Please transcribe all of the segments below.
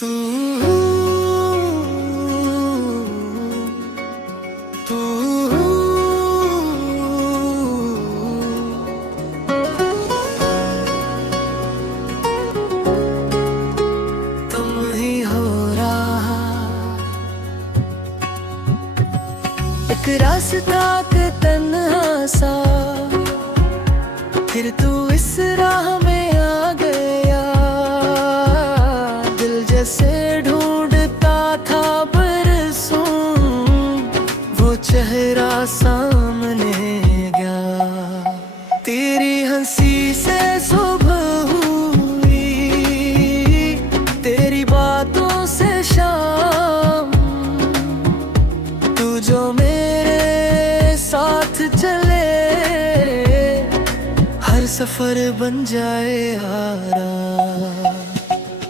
तू तू तुम ही हो रहा एक रास्ता के तन्हा सा, फिर तू इस राह में आ गया। दिल जैसे ढूंढता था बरसों, वो चेहरा सामने गया। तेरी हंसी से सुबह हुई, तेरी बातों से शाम। तू जो मेरे साथ चले, हर सफर बन जाए आराम।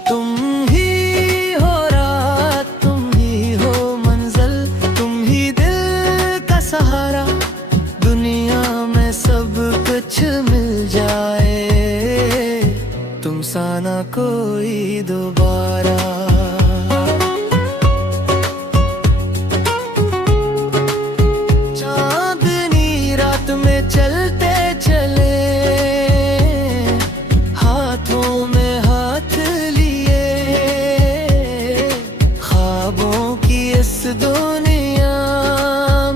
तुम ही हो रात, तुम ही हो मंजिल, तुम ही दिल का सहारा। दुनिया में सब कुछ मिल जाए, तुम सा ना कोई दोबारा। चांदनी रात में चलते चले, हाथों में हाथ लिए, ख्वाबों की इस दुनिया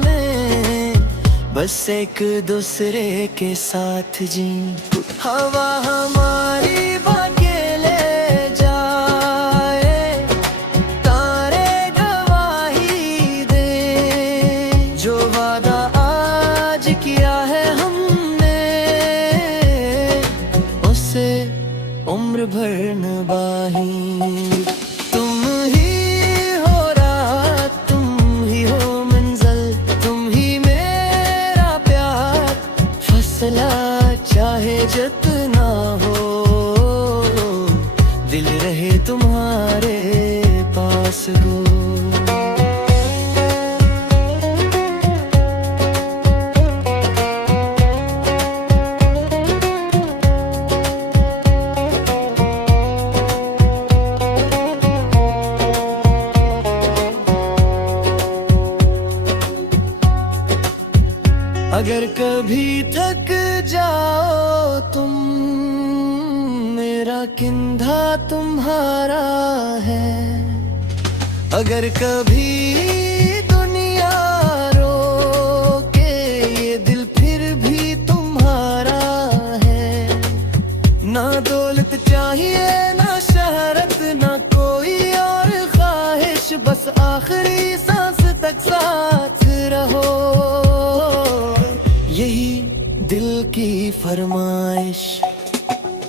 में बस एक दूसरे के साथ जी। हवा हमारी भागे ले जाए, तारे गवाही दे। जो वादा आज किया है हमने, उसे उम्र भर निभाही। तुम ही हो रात, तुम ही हो मंजिल, तुम ही मेरा प्यार। फसला चाहे जितना हो, दिल रहे तुम्हारे पास हो। अगर कभी थक जाओ तुम, मेरा कंधा तुम्हारा है। अगर कभी दुनिया रोके, ये दिल फिर भी तुम्हारा है। ना दौलत चाहिए, ना शहरत, ना कोई और ख्वाहिश, बस आखिरी सांस तक साथ रहो, यही दिल की फरमाइश।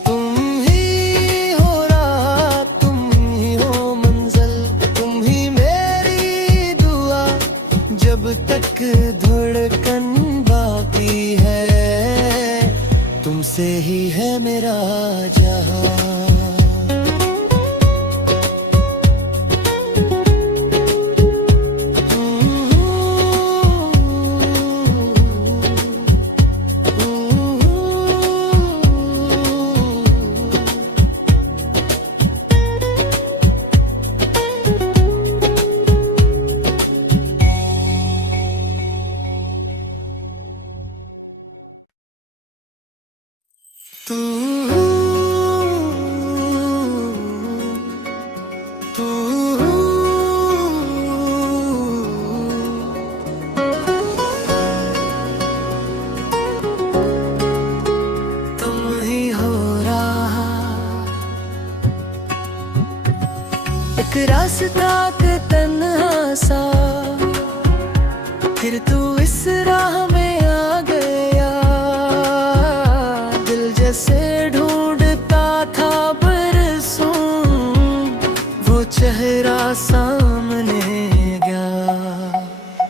तुम ही हो रात, तुम ही हो मंजिल, तुम ही मेरी दुआ। जब तक धड़कन बाकी है, तुमसे ही है मेरा जहां। तू तू तुम ही हो रहा एक रास्ता के तन्हा सा, फिर तू इस राह में आ गया। दिल जैसे ढूंढता था बरसों, वो चेहरा सामने गया।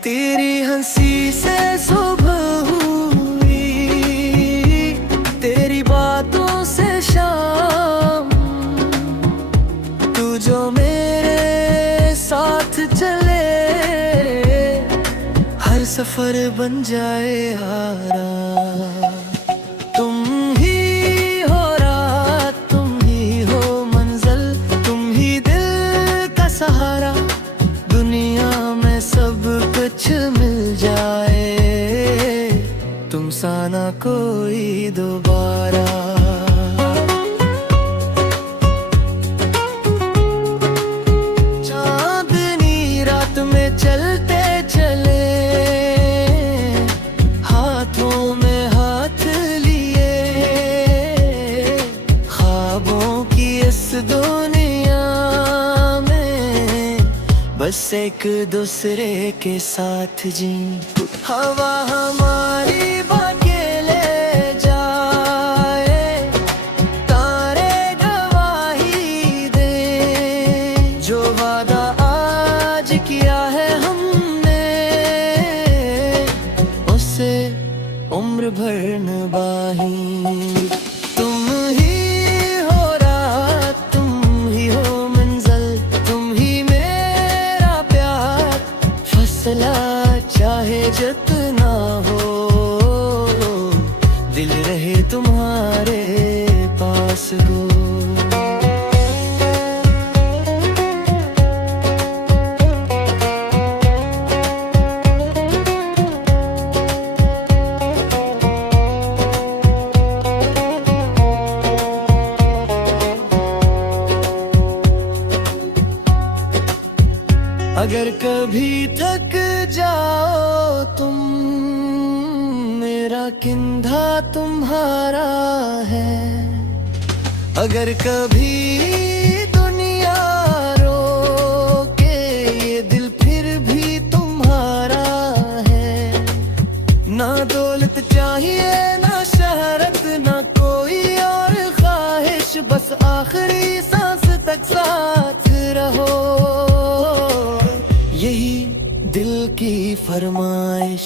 तेरी हंसी से सुबह हुई, तेरी बातों से शाम। तू जो मेरे साथ चले, हर सफर बन जाए आराम। तुम ही हो रात, तुम ही हो मंजिल, तुम ही दिल दुनिया में बस एक दूसरे के साथ जी। हवा हमारी भागे ले जाए, तारे गवाही दे, जो वादा आज किया है हमने उसे उम्र भर निभाही। तुम ही हो रात, तुम ही हो मंजिल, तुम ही मेरा प्यार। फैसला चाहे जितना हो, दिल रहे तुम्हारे पास हो। अगर कभी थक जाओ तुम, मेरा कंधा तुम्हारा है। अगर कभी दुनिया रोके, ये दिल फिर भी तुम्हारा है। ना दौलत चाहिए, ना शहरत, ना कोई और ख्वाहिश, बस आखिरी सांस तक साथ रहो, यही दिल की फरमाइश।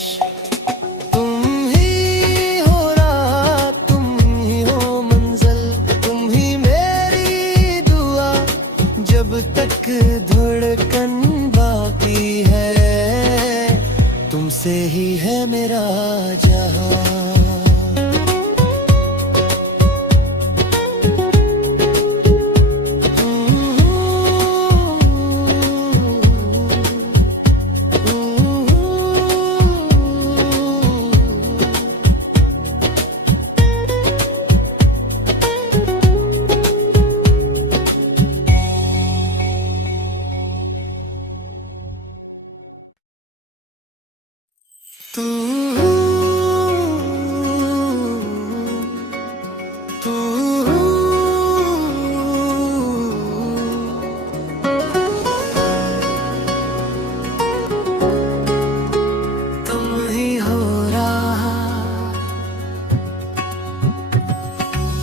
तुम ही हो रात, तुम ही हो मंजिल, तुम ही मेरी दुआ, जब तक धड़कन बाकी है, तुमसे ही है मेरा जहां।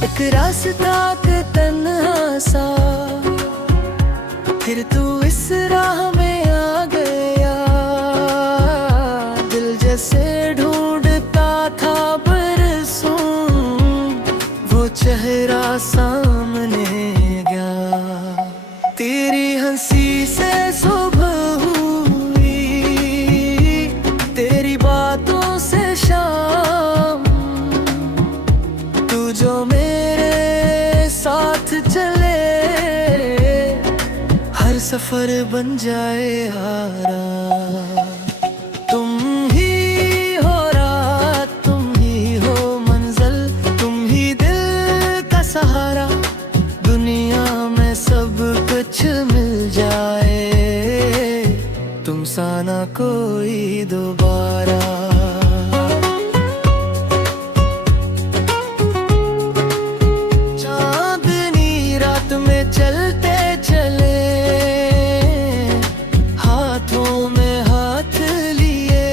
एक रास्ता के तन्हा सा, फिर तू इस राह में आ गया। दिल जैसे ढूंढता था बरसों, वो चेहरा सामने गया। तेरी हंसी से सुबह हुई, तेरी बातों से शाम, तू जो मेरे साथ चले, हर सफर बन जाए आराम। तुम ही हो रात, तुम ही हो मंजिल, तुम ही दिल का सहारा। दुनिया में सब कुछ मिल जाए, तुम सा ना कोई दोबारा। चलते चले हाथों में हाथ लिए,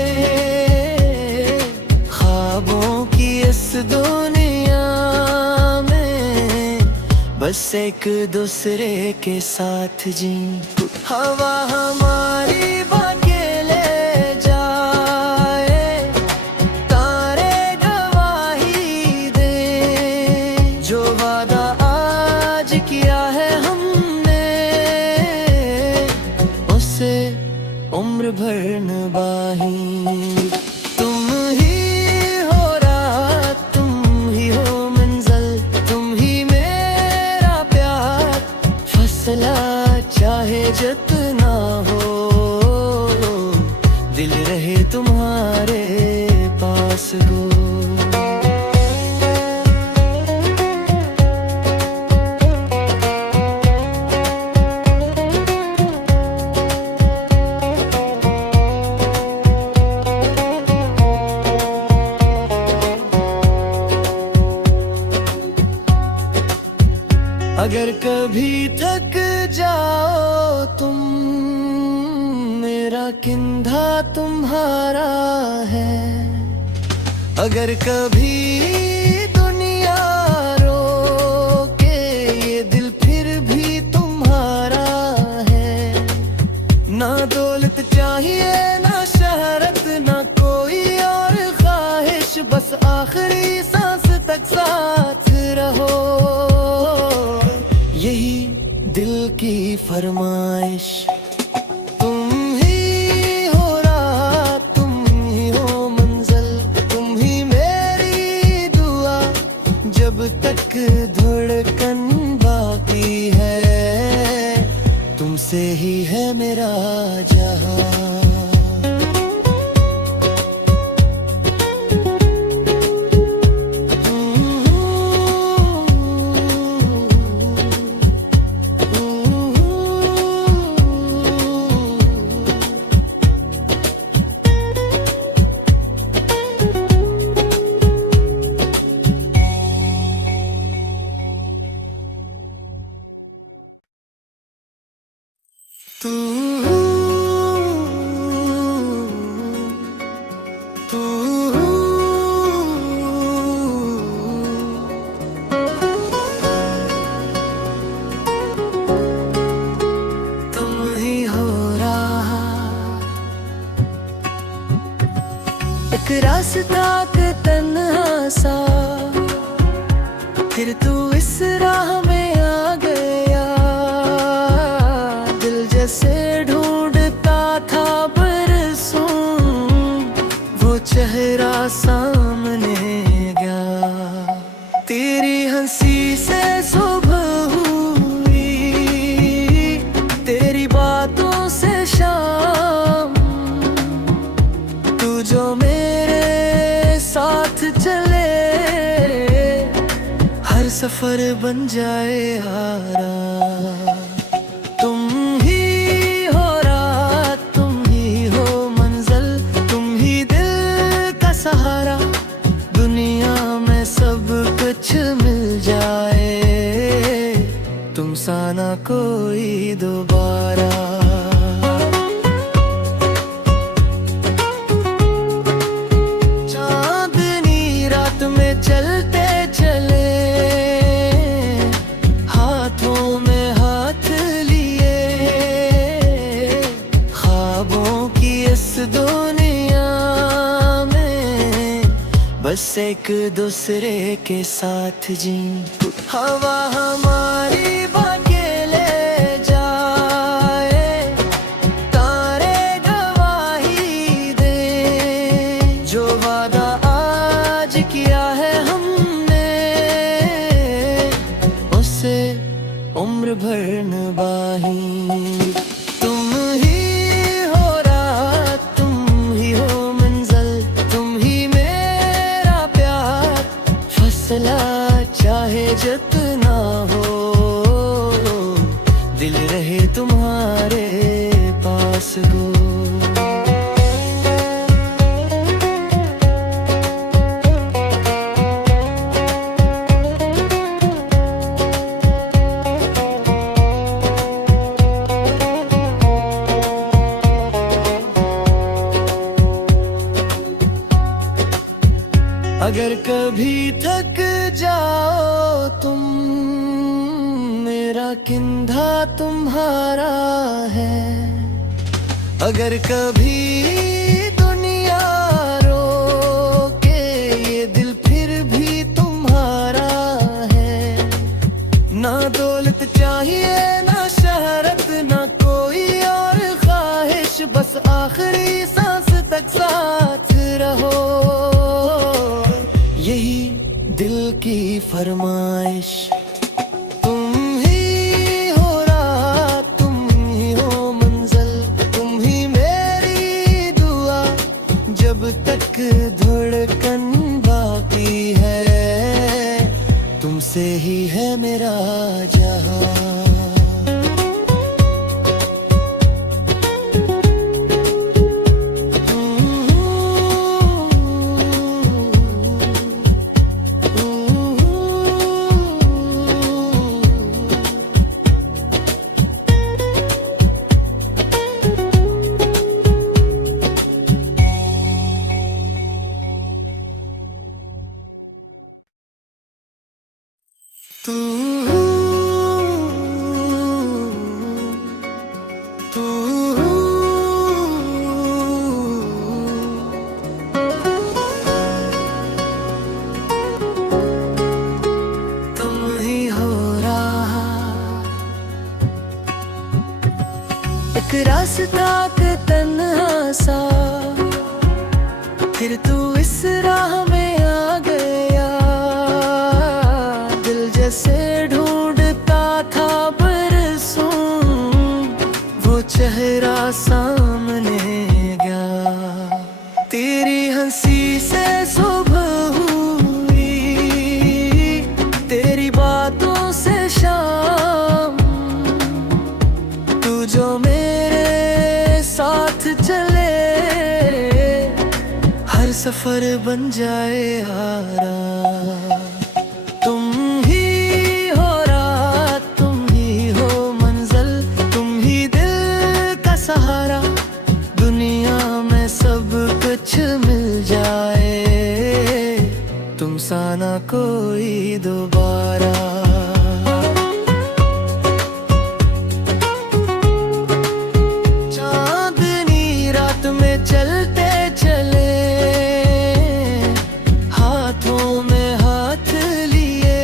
ख्वाबों की इस दुनिया में बस एक दूसरे के साथ जी। हवा हमारी भागे ले जाए, तारे गवाही दे, जो वादा आज किया है उम्र भर निभाही। तुम ही हो रात, तुम ही हो मंजिल, तुम ही मेरा प्यार। फैसला चाहे जितना हो, दिल रहे तुम्हारे पास हो। अगर कभी थक जाओ तुम, मेरा कंधा तुम्हारा है। अगर कभी दुनिया रोके, ये दिल फिर भी तुम्हारा है। ना दौलत चाहिए, ना शहरत, ना कोई और ख्वाहिश, बस आखिरी सांस तक साथ रहो, यही दिल की फरमाइश। तुम ही हो रात, तुम ही हो मंजिल, तुम ही मेरी दुआ, जब तक धड़कन बाकी है, तुमसे ही है मेरा जहां। एक रास्ता के तन्हा सा, फिर तू इस राह में आ गया। दिल जैसे ढूंढता था बरसों, वो चेहरा सामने गया। तेरी हंसी से सुबह हुई, तेरी बातों से शाम, तू जो साथ चले, हर सफर बन जाए आराम। तुम ही हो रात, तुम ही हो मंजिल, तुम ही दिल का सहारा, दुनिया में सब कुछ मिल जाए, तुम सा ना कोई दोबारा। चलते चले हाथों में हाथ लिए, ख्वाबों की इस दुनिया में बस एक दूसरे के साथ जी। हवा हमारी बाके ले जाए, तारे गवाही दे, जो वादा आज किया है उम्र भर निभाही। तुम ही हो रात, तुम ही हो मंजिल, तुम ही मेरा प्यार, फैसला चाहे जितना हो, दिल रहे तुम्हारे पास गो। अगर कभी थक जाओ तुम, मेरा कंधा तुम्हारा है। अगर कभी दुनिया रोके, ये दिल फिर भी तुम्हारा है। ना दौलत चाहिए, ना शहरत, ना कोई और ख्वाहिश, बस आखिरी सांस तक साथ रहो, यही दिल की फरमाइश। तुम ही हो रात, तुम ही हो मंजिल, तुम ही मेरी दुआ, जब तक धड़कन बाकी है, तुमसे ही है मेरा जहां। एक रास्ता के तन्हा सा, फिर तू इस राह में आ गया। दिल जैसे ढूंढता था बरसों, वो चेहरा सामने गया। तेरी हंसी से सुबह हुई, तेरी बातों से शाम। तू जो मेरे साथ चले, हर सफर बन जाए आराम। तुम ही हो रात, तुम ही हो मंजिल, तुम ही दिल का सहारा। दुनिया में सब कुछ मिल जाए, तुम सा ना कोई दोबारा। चांदनी रात में चलते चले, हाथों में हाथ लिए,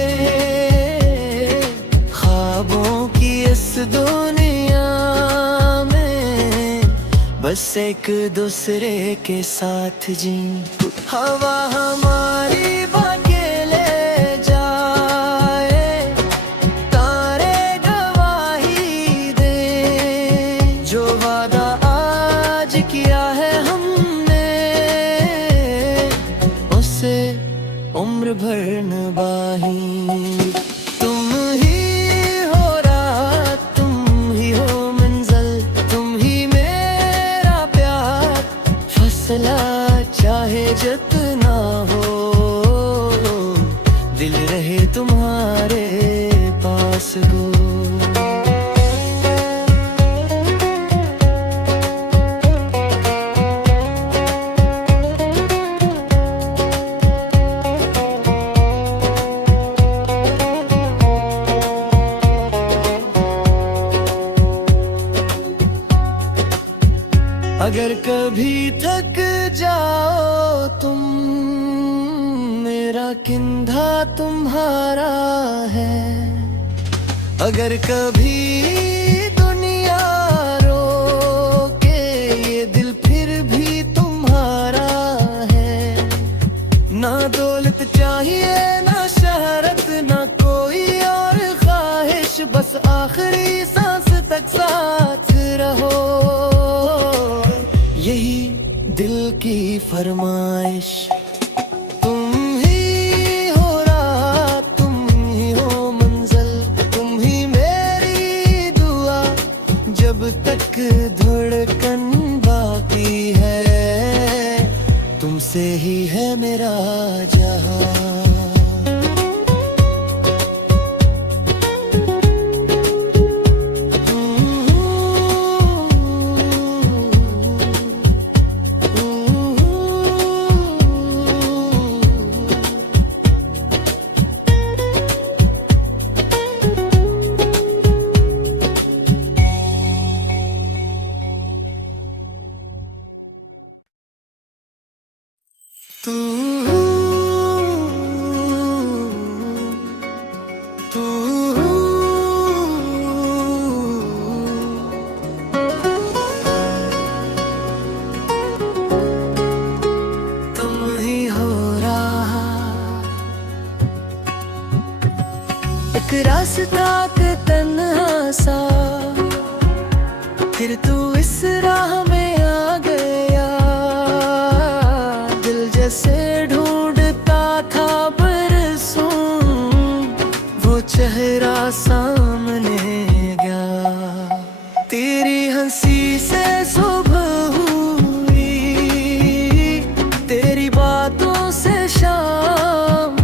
ख्वाबों की इस दुनिया में बस एक दूसरे के साथ जी। हवा हमारी भागे ले जाए, तारे गवाही दे। जो वादा आज किया है हमने, उसे उम्र भर निभाएंगे। तुम ही हो रात, तुम ही हो मंजिल, तुम ही मेरा प्यार। फैसला चाहे जितना हो, दिल रहे तुम्हारे पास हो। अगर कभी थक जाओ तुम, मेरा कंधा तुम्हारा है। अगर कभी दुनिया रोके, ये दिल फिर भी तुम्हारा है। ना दौलत चाहिए, ना शहरत, ना कोई और ख्वाहिश, बस आखिरी सांस तक साथ रहो। यही दिल की फरमाइश। तुम ही हो रात, तुम ही हो मंजिल, तुम ही मेरी दुआ। जब तक धड़कन बाकी है, तुमसे ही है मेरा जहां। तू तुम ही हो रहा, एक रास्ता के तन्हा सा, फिर तू इस राह में आ गया। दिल जैसे ढूंढता था बरसों, वो चेहरा सामने गया। तेरी हंसी से सुबह हुई, तेरी बातों से शाम।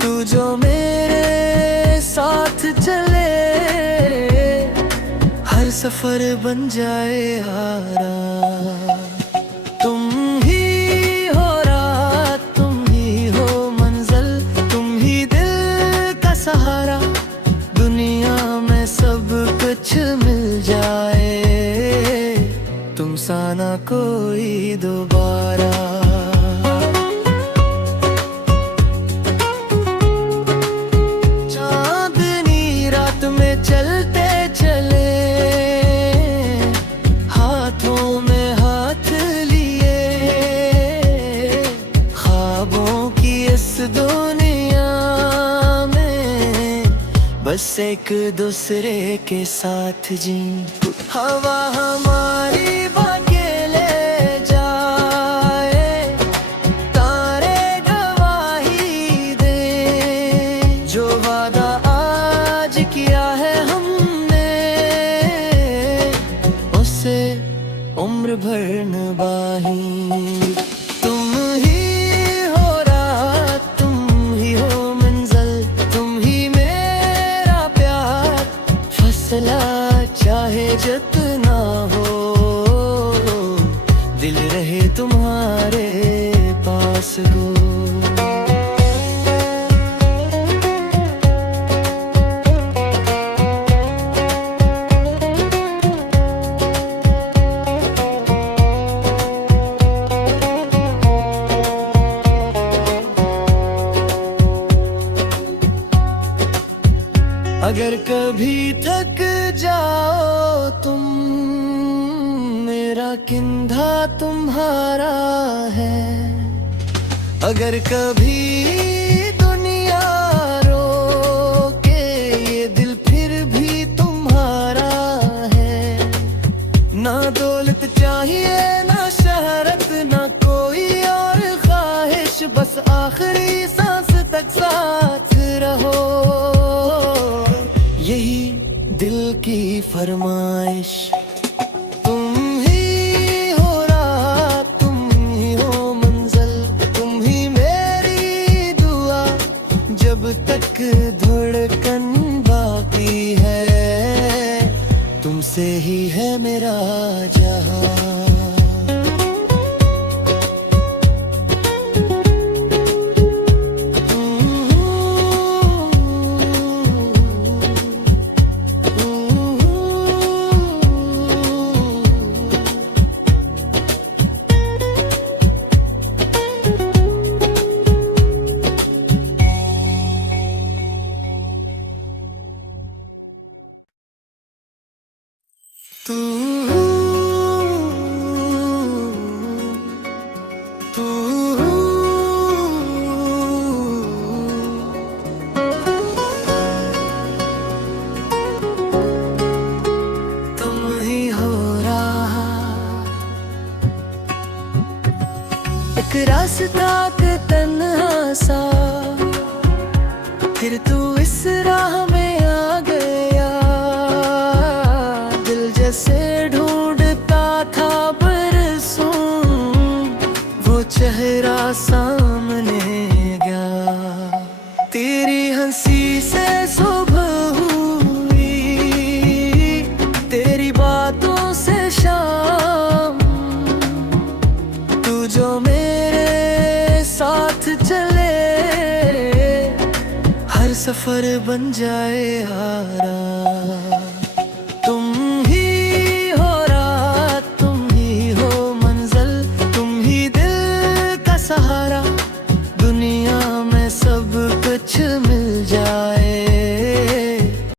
तू जो मेरे साथ चले, हर सफर बन जाए आराम। तुम ही हो रात, तुम ही हो मंजिल, तुम ही दिल का सहारा। दुनिया में सब कुछ मिल जाए, तुम सा ना कोई दोबारा। चांदनी रात में चलते चले, बस एक दूसरे के साथ जी। हवा हमारी भागे ले जाए, तारे गवाही दे, जो वादा आज किया है हमने, उसे उम्र भर निभाही। तुम ही हो रात, तुम ही हो मंजिल, तुम ही मेरा प्यार। फैसला चाहे जितना हो, दिल रहे तुम्हारे पास गो। अगर कभी थक जाओ तुम, मेरा कंधा तुम्हारा है। अगर कभी दुनिया रोके, ये दिल फिर भी तुम्हारा है। ना दौलत चाहिए, ना शहरत, ना कोई और ख्वाहिश, बस आखिरी सांस तक साथ रहो, यही दिल की फरमाइश। तुम ही हो रात, तुम ही हो मंजिल, तुम ही मेरी दुआ, जब तक धड़कन बाकी है, तुमसे ही है मेरा जहां। एक रास्ता के तन्हा सा, फिर तू इस राह में आ गया। दिल जैसे ढूंढता था बरसों, वो चेहरा सामने गया। तेरी हंसी से सुबह हुई, तेरी बातों से शाम, तू जो मेरे साथ चले, हर सफर बन जाए आराम।